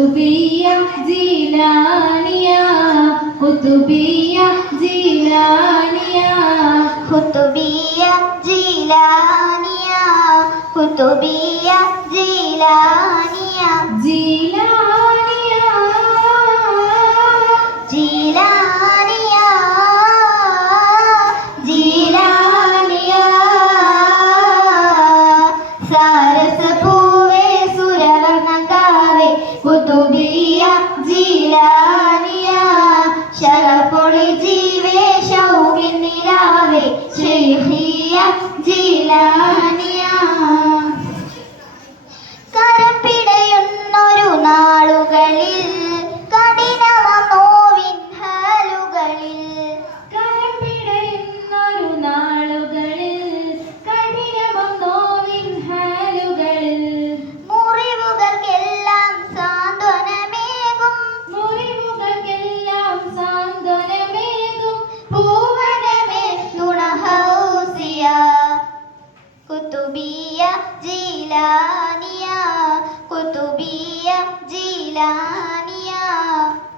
কুতুবিয়া জিলানিয়া কুতুবিয়া জিলানিয়া। কুতুবিয়া জিলানিয়া কুতুবিয়া জিলানিয়া। जिला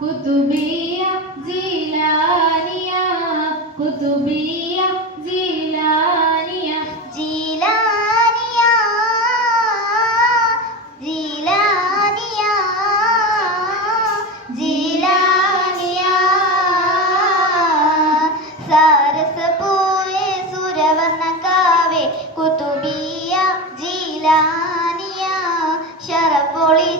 കുതുബിയ ജീലാനിയ കുതുബിയ ജീലാനിയ. ജീലാനിയ ജീലാനിയ ജീലാനിയ. സാരസ പോയേ സുരവർണ കാവേ കുതുബിയ ജീലാനിയ. ശരപ്പൊളി